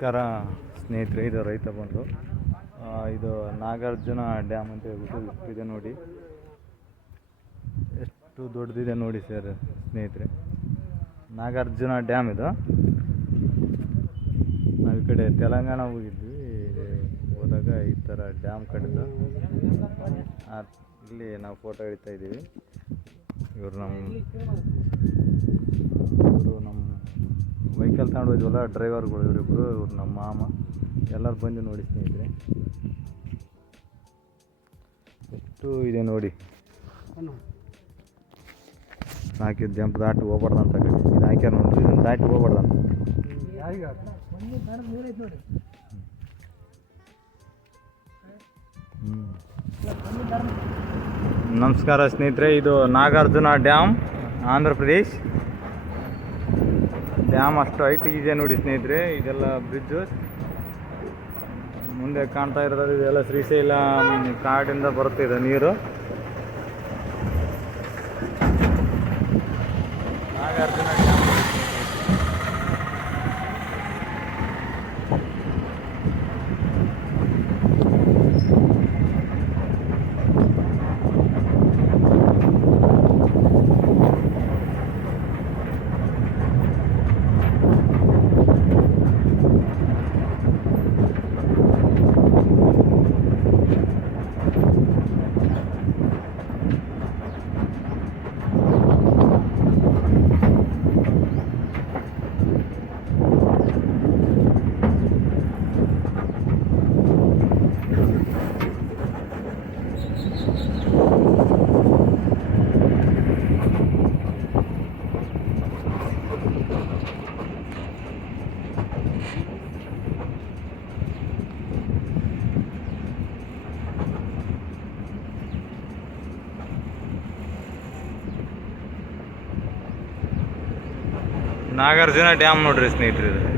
ನಮಸ್ಕಾರ ಸ್ನೇಹಿತರೆ, ಇದು ರೈತ ಬಂಧು. ಇದು ನಾಗಾರ್ಜುನ ಡ್ಯಾಮ್ ಅಂತ ಹೇಳ್ಬಿಟ್ಟು ಇದೆ ನೋಡಿ. ಎಷ್ಟು ದೊಡ್ಡದಿದೆ ನೋಡಿ ಸರ್ ಸ್ನೇಹಿತರೆ, ನಾಗಾರ್ಜುನ ಡ್ಯಾಮ್ ಇದು. ನಾವು ಈ ಕಡೆ ತೆಲಂಗಾಣ ಹೋಗಿದ್ವಿ, ಹೋದಾಗ ಈ ಥರ ಡ್ಯಾಮ್ ಕಟ್ಟಿದ್ದು ಇಲ್ಲಿ ನಾವು ಫೋಟೋ ಹಿಡಿತಾ ಇದ್ದೀವಿ. ಇವರು ನಮ್ಮ ವೆಹಿಕಲ್ ತಗೊಂಡು ಹೋದ್ವಲ್ಲ ಡ್ರೈವರ್ಗಳು, ಇವರಿಬ್ಬರು, ಇವ್ರು ನಮ್ಮ ಮಾಮ. ಎಲ್ಲರೂ ಬಂದು ನೋಡಿ ಸ್ನೇಹಿತರೆ, ಎಷ್ಟು ಇದೆ ನೋಡಿ. ಹಾಕಿದ್ದು ಜಂಪ್ ದಾಟಿ ಹೋಗ್ಬಾರ್ದಂತ, ಇದು ಹಾಕ್ಯಾರ ನೋಡ್ರಿ, ಇದನ್ನು ದಾಟಿ ಹೋಗ್ಬಾರ್ದಂತ. ನಮಸ್ಕಾರ ಸ್ನೇಹಿತರೆ, ಇದು ನಾಗಾರ್ಜುನ ಡ್ಯಾಮ್, ಆಂಧ್ರ ಪ್ರದೇಶ್. ಡ್ಯಾಮ್ ಅಷ್ಟು ಹೈಟ್ ಇದೆ ನೋಡಿ ಸ್ನೇಹಿತರೆ. ಇದೆಲ್ಲ ಬ್ರಿಡ್ಜು ಮುಂದೆ ಕಾಣ್ತಾ ಇರೋದು, ಇದೆಲ್ಲ ಶ್ರೀಶೈಲ ಕಾಡಿಂದ ಬರುತ್ತಿದೆ ನೀರು. ನಾಗಾರ್ಜುನ ಡ್ಯಾಮ್ ನಾಗಾರ್ಜುನ ಡ್ಯಾಮ್ ನೋಡ್ರಿ ಸ್ನೇಹಿತರೆ.